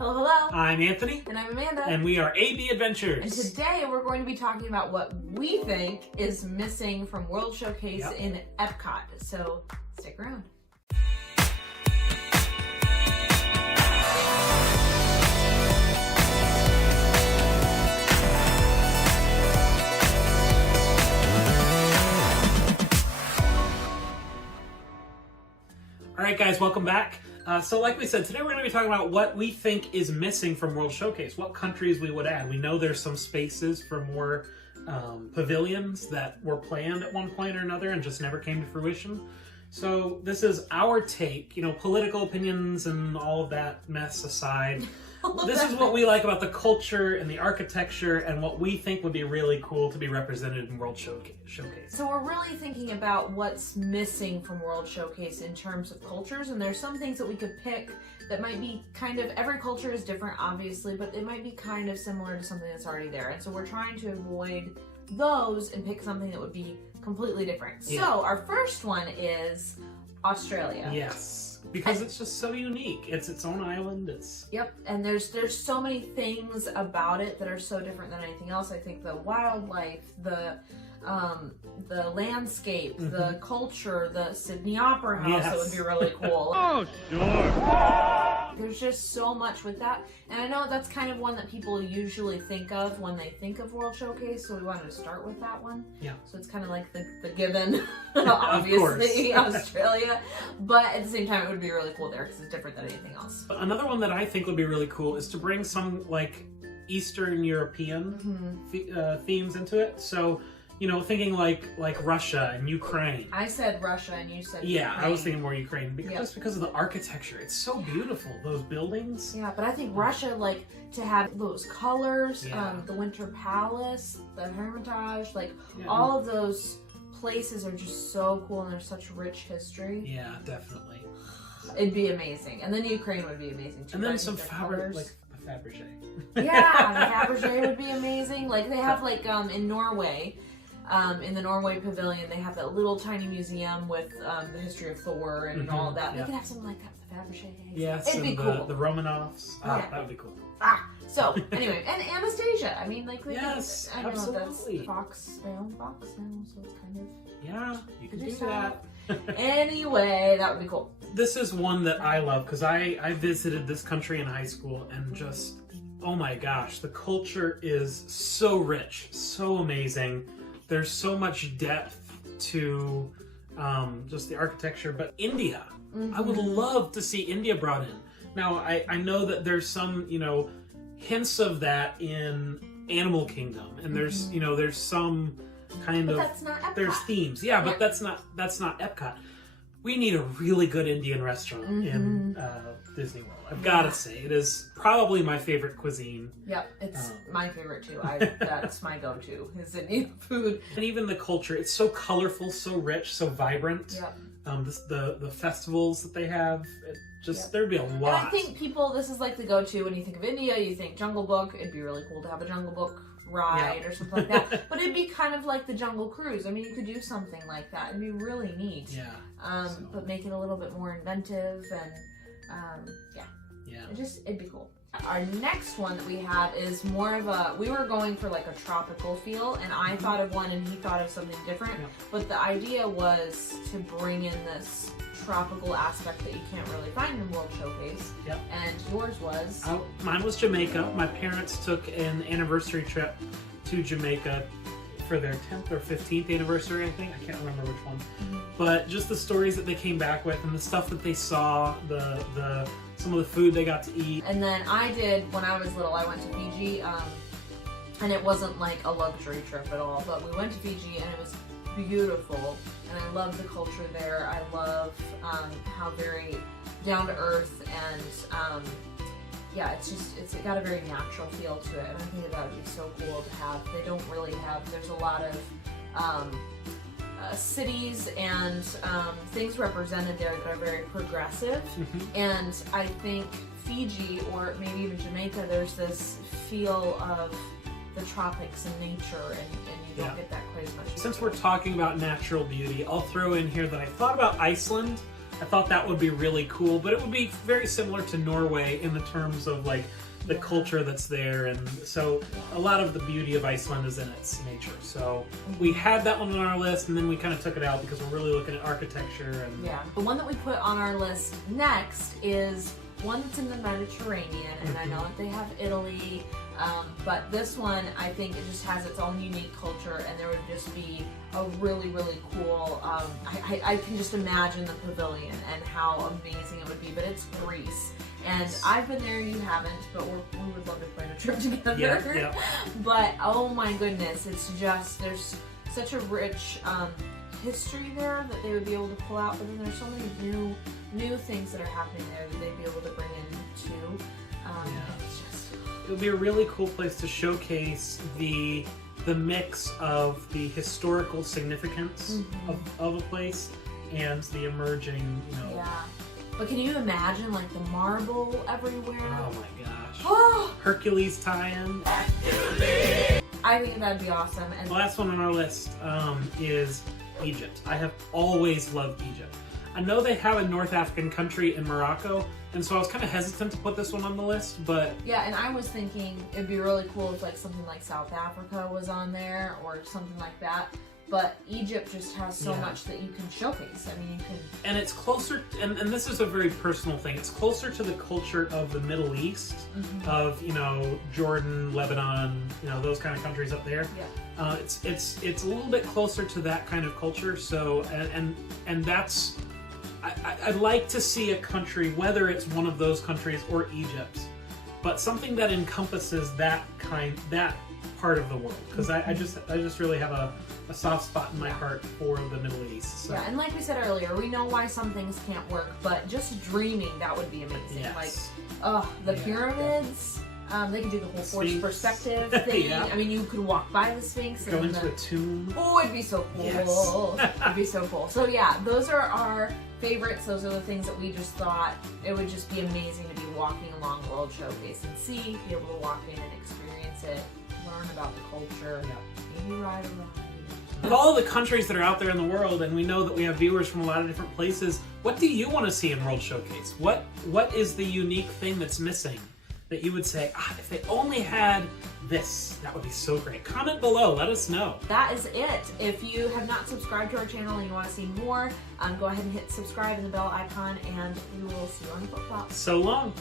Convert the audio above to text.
Hello, hello. I'm Anthony. And I'm Amanda. And we are AB Adventures. And today we're going to be talking about what we think is missing from World Showcase in Epcot. So stick around. All right, guys, welcome back. So like we said, today we're going to be talking about what we think is missing from World Showcase, what countries we would add. We know there's some spaces for more pavilions that were planned at one point or another and just never came to fruition. So this is our take, political opinions and all of that mess aside. This is what we like about the culture and the architecture and what we think would be really cool to be represented in World Showcase. So we're really thinking about what's missing from World Showcase in terms of cultures, and there's some things that we could pick that might be kind of, every culture is different obviously, but it might be kind of similar to something that's already there. And so we're trying to avoid those and pick something that would be completely different. Yeah. So our first one is Australia. Yes. Because it's just so unique. It's its own island. Yep, and there's so many things about it that are so different than anything else. I think the wildlife, the landscape, the culture, the Sydney Opera House, that would be really cool. Oh, sure. There's just so much with that. And I know that's kind of one that people usually think of when they think of World Showcase, so we wanted to start with that one. Yeah. So it's kind of like the given, obviously, Australia. But at the same time, it would be really cool there because it's different than anything else. Another one that I think would be really cool is to bring some, Eastern European themes into it. So, thinking like Russia and Ukraine. I said Russia and you said Ukraine. I was thinking more Ukraine just because of the architecture. It's so beautiful, those buildings. Yeah, but I think Russia, to have those colors, the Winter Palace, the Hermitage, all of those places are just so cool and there's such rich history. Yeah, definitely. It'd be amazing. And then Ukraine would be amazing too. And then some Fabergé. Yeah, the Fabergé would be amazing. They have in Norway, in the Norway Pavilion, they have that little tiny museum with the history of Thor and all of that. They could have something like that with the Fabergé. Yes, it'd be cool. The Romanovs. That would be cool. So anyway, and Anastasia. I mean, yes, I know absolutely. That's Fox. They own Fox now, so it's kind of you can do that. Anyway, that would be cool. This is one that I love because I visited this country in high school and just, oh my gosh, the culture is so rich, so amazing. There's so much depth to just the architecture, but India, I would love to see India brought in. Now, I know that there's some, hints of that in Animal Kingdom, and there's, there's some kind of, that's not Epcot. There's themes. Yeah, but that's not Epcot. We need a really good Indian restaurant in Disney World. I've got to say, it is probably my favorite cuisine. Yep, it's my favorite too. That's my go-to, is Indian food. And even the culture, it's so colorful, so rich, so vibrant. Yep. The festivals that they have, there'd be a lot. And I think this is the go-to when you think of India, you think Jungle Book. It'd be really cool to have a Jungle Book ride or something like that. But it'd be kind of like the Jungle Cruise. I mean, you could do something like that. It'd be really neat. Yeah. But make it a little bit more inventive and it'd be cool. Our next one that we have is more of we were going for a tropical feel, and I thought of one and he thought of something different. Yeah. But the idea was to bring in this tropical aspect that you can't really find in World Showcase. Yep. And yours was? Mine was Jamaica. My parents took an anniversary trip to Jamaica for their 10th or 15th anniversary, I think. I can't remember which one. But just the stories that they came back with and the stuff that they saw, some of the food they got to eat. And then I did, when I was little, I went to Fiji, and it wasn't a luxury trip at all, but we went to Fiji and it was beautiful, and I love the culture there. I love how very down to earth and it's got a very natural feel to it, and I think that would be so cool to have. They don't really have, there's a lot of cities and things represented there that are very progressive, and I think Fiji or maybe even Jamaica, there's this feel of the tropics and nature, and you don't get that quite as much. Since we're talking about natural beauty, I'll throw in here that I thought about Iceland I thought that would be really cool, but it would be very similar to Norway in the terms of like the culture that's there, and so a lot of the beauty of Iceland is in its nature. So we had that one on our list, and then we kind of took it out because we're really looking at architecture. And yeah, the one that we put on our list next is one that's in the Mediterranean, and I know that they have Italy, but this one, I think it just has its own unique culture, and there would just be a really, really cool, I can just imagine the pavilion and how amazing it would be, but it's Greece. And I've been there, you haven't, but we would love to plan a trip together. Yeah. But oh my goodness, it's just, there's such a rich history there that they would be able to pull out, but then there's so many new things that are happening there that they'd be able to bring in too. It's just, it would be a really cool place to showcase the mix of the historical significance of a place and the emerging, Yeah. But can you imagine, like, the marble everywhere? Oh my gosh. Oh! Hercules tie-in. I think that'd be awesome. And The last one on our list is Egypt. I have always loved Egypt. I know they have a North African country in Morocco, and so I was kind of hesitant to put this one on the list, but... yeah, and I was thinking it'd be really cool if, like, something like South Africa was on there, or something like that. But Egypt just has so much that you can showcase. I mean, you can... And it's closer, and this is a very personal thing, it's closer to the culture of the Middle East, of, you know, Jordan, Lebanon, you know, those kind of countries up there. Yeah. It's a little bit closer to that kind of culture, so, and that's... I'd like to see a country, whether it's one of those countries or Egypt, but something that encompasses that part of the world, because I just really have a soft spot in my heart for the Middle East. So. Yeah, and like we said earlier, we know why some things can't work, but just dreaming, that would be amazing. Yes. Like, the pyramids. They could do the whole forced perspective thing. Yeah. I mean, you could walk by the Sphinx. Go into a tomb. Oh, it'd be so cool. Yes. It'd be so cool. So yeah, those are our favorites. Those are the things that we just thought it would just be amazing to be walking along World Showcase and see, be able to walk in and experience it, learn about the culture, maybe ride around. Of all the countries that are out there in the world, and we know that we have viewers from a lot of different places, what do you want to see in World Showcase? What is the unique thing that's missing that you would say, if they only had this, that would be so great? Comment below, let us know. That is it. If you have not subscribed to our channel and you want to see more, go ahead and hit subscribe and the bell icon, and we will see you on the flip-flop. So long.